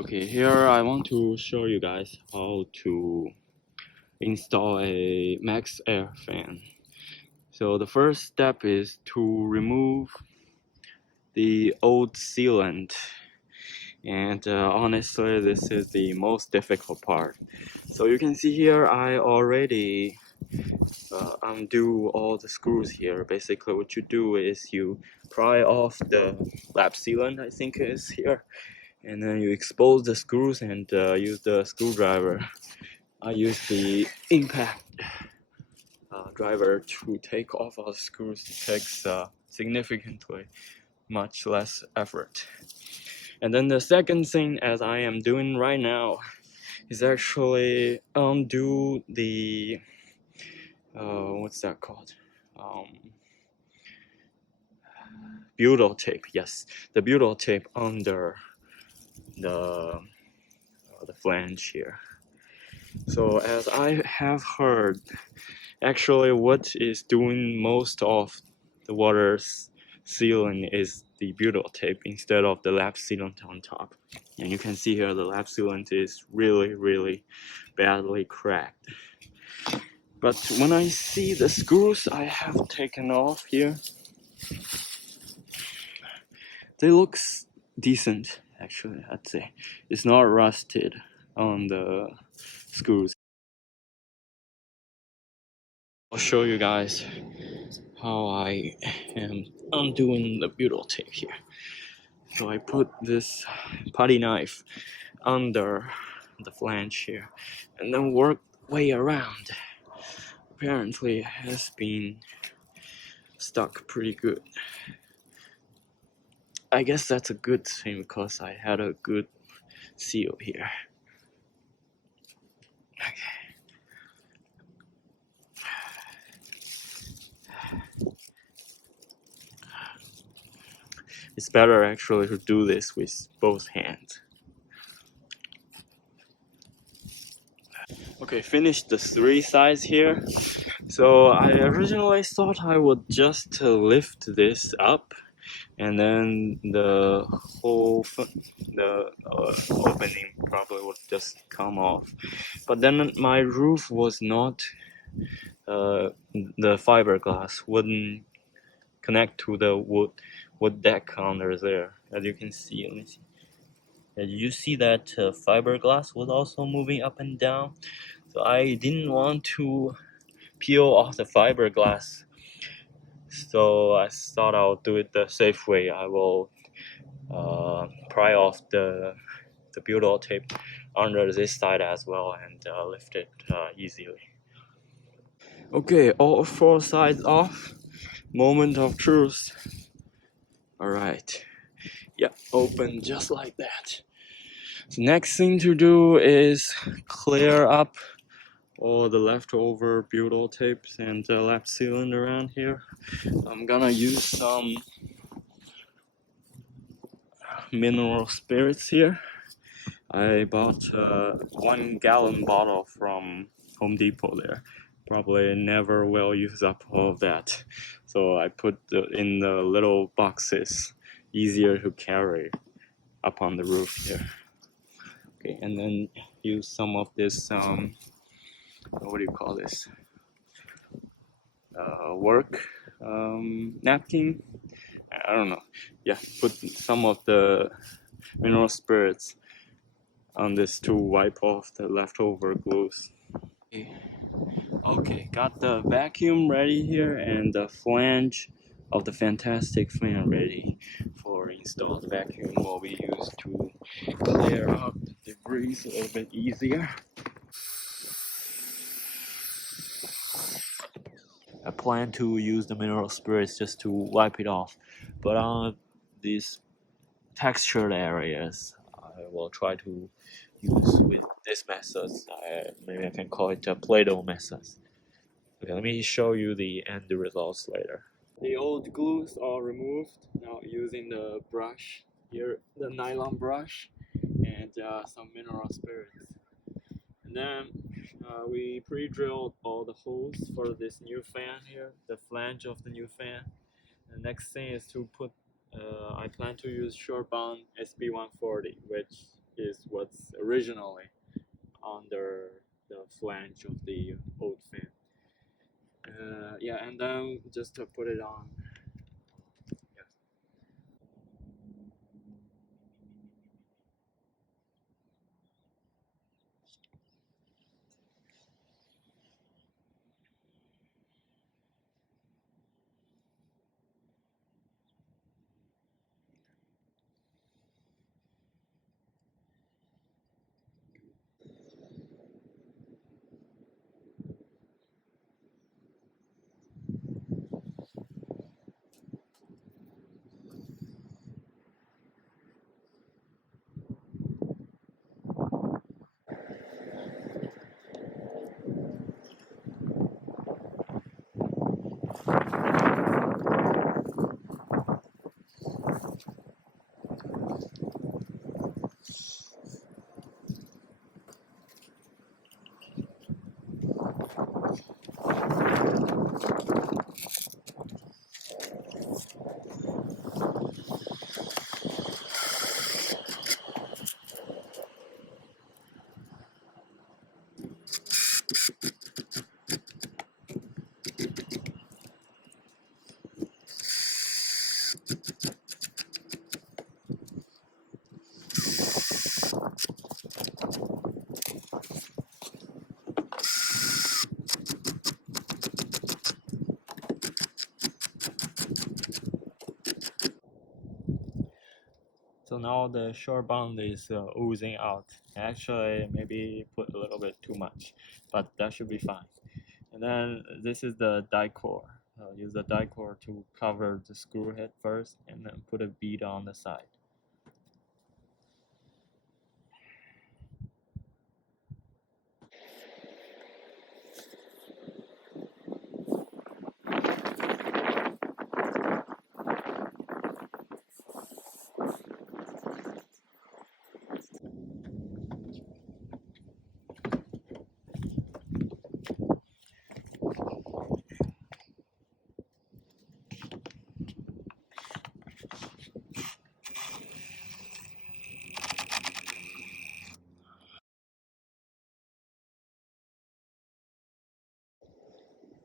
Okay, here I want to show you guys how to install a Maxxair fan. So the first step is to remove the old sealant, and honestly this is the most difficult part. So you can see here I already undo all the screws here. Basically what you do is you pry off the lap sealant, I think is here, and then you expose the screws and use the screwdriver. I use the impact driver to take off all the screws. It takes significantly much less effort. And then the second thing, as I am doing right now, is actually undo the what's that called? Butyl tape. Yes, the butyl tape under the flange here. So as I have heard, actually what is doing most of the water sealing is the butyl tape instead of the lap sealant on top. And you can see here the lap sealant is really badly cracked. But when I see the screws I have taken off here, they look decent actually, I'd say. It's not rusted on the screws. I'll show you guys how I am undoing the butyl tape here. So I put this putty knife under the flange here and then work way around. Apparently it has been stuck pretty good. I guess that's a good thing because I had a good seal here. Okay. It's better actually to do this with both hands. Okay, finished the 3 sides here. So I originally thought I would just lift this up and then the whole opening probably would just come off. But then my roof was not, the fiberglass wouldn't connect to the wood deck under there. As you can see, let me see. You see that fiberglass was also moving up and down. So I didn't want to peel off the fiberglass. So I thought I'll do it the safe way. I will pry off the butyl tape under this side as well and lift it easily. Okay, all 4 sides off. Moment of truth. Alright. Yep, open just like that. The next thing to do is clear up all the leftover butyl tapes and lap sealant around here. I'm gonna use some mineral spirits here. I bought a 1 gallon bottle from Home Depot there. Probably never will use up all of that. So I put in the little boxes, easier to carry up on the roof here. Okay, and then use some of this, what do you call this? Work napkin? I don't know. Yeah, put some of the mineral spirits on this to wipe off the leftover glues. Okay, got the vacuum ready here and the flange of the fantastic fan ready for install. The vacuum will be used to clear up the debris a little bit easier. I plan to use the mineral spirits just to wipe it off, but on these textured areas I will try to use with this method. Maybe I can call it a Play-Doh method. Okay, let me show you the end results later. The old glues are removed now using the brush here, the nylon brush, and some mineral spirits. And then we pre-drilled all the holes for this new fan here, the flange of the new fan. The next thing is to put, I plan to use short bond SB140, which, is what's originally under the flange of the old fan. Yeah, and then just to put it on. Yes. So now the short bond is oozing out. Actually, maybe put a little bit too much, but that should be fine. And then this is the die core. Use the die core to cover the screw head first, and then put a bead on the side.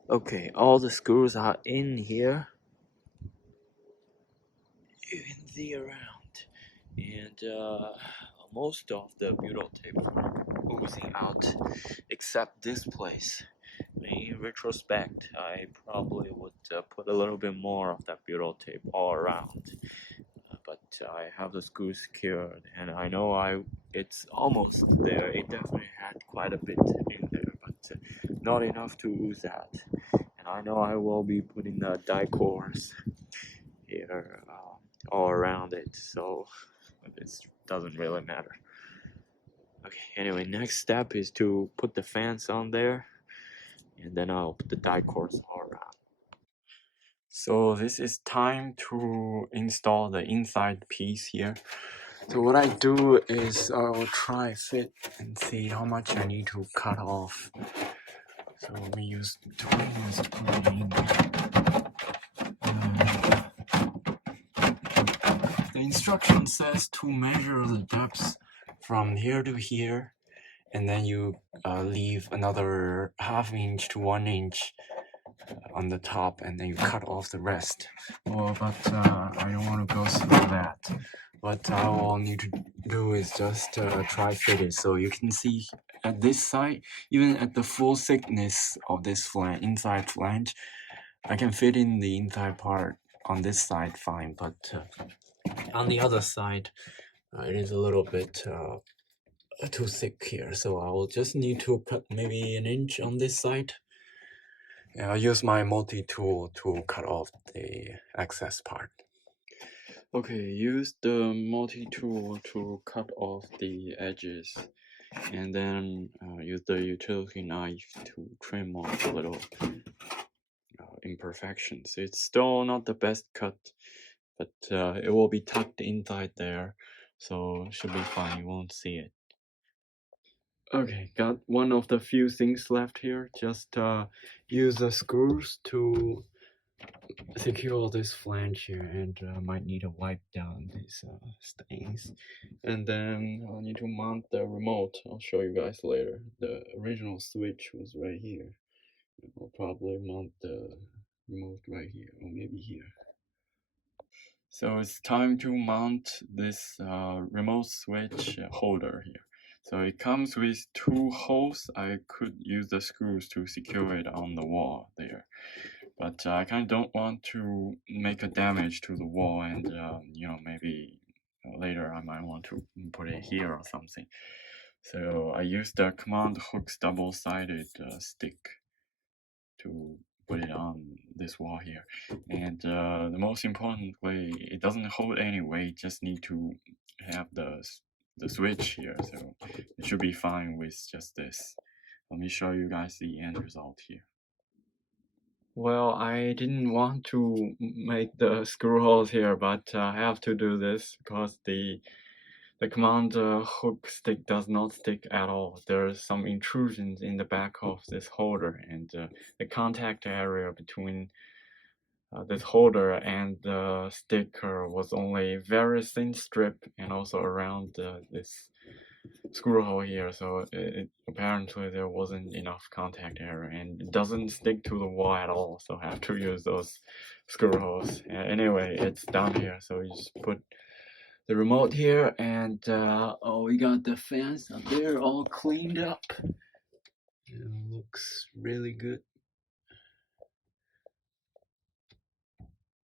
Okay, all the screws are in here. In the around, and most of the butyl tape are oozing out, except this place. In retrospect, I probably would put a little bit more of that butyl tape all around, but I have the screws secured, and I know it's almost there. It definitely had quite a bit in there, but not enough to ooze out. And I know I will be putting the die cores here all around it, so it doesn't really matter. Okay, anyway, next step is to put the fans on there, and then I'll put the die cores all around. So this is time to install the inside piece here. So what I do is I'll try fit and see how much I need to cut off. So we use twins to put it in. The instruction says to measure the depth from here to here, and then you leave another ½ inch to 1 inch on the top, and then you cut off the rest. Well, but I don't want to go through that. What I will need to do is just try fit it. So you can see at this side, even at the full thickness of this flange, inside flange, I can fit in the inside part on this side fine, but on the other side, it is a little bit too thick here, so I will just need to cut maybe 1 inch on this side. And I'll use my multi-tool to cut off the excess part. Okay, use the multi-tool to cut off the edges, and then use the utility knife to trim off a little imperfections. It's still not the best cut, but it will be tucked inside there, so should be fine, you won't see it. Okay, got one of the few things left here. Just use the screws to secure this flange here, and might need to wipe down these stains. And then I'll need to mount the remote. I'll show you guys later. The original switch was right here. I'll probably mount the remote right here, or maybe here. So it's time to mount this remote switch holder here. So it comes with two holes. I could use the screws to secure it on the wall there. But I kind of don't want to make a damage to the wall, and you know, maybe later I might want to put it here or something. So I used the command hook's double-sided stick to put it on this wall here. And the most importantly, it doesn't hold any weight, just need to have the switch here, so it should be fine with just this. Let me show you guys the end result here. Well, I didn't want to make the screw holes here, but I have to do this because the command hook stick does not stick at all. There's some intrusions in the back of this holder, and the contact area between this holder and the sticker was only a very thin strip, and also around this screw hole here, so apparently there wasn't enough contact area, and it doesn't stick to the wall at all, so I have to use those screw holes. Anyway, it's down here, so you just put the remote here, and oh, we got the fans up there all cleaned up. It looks really good.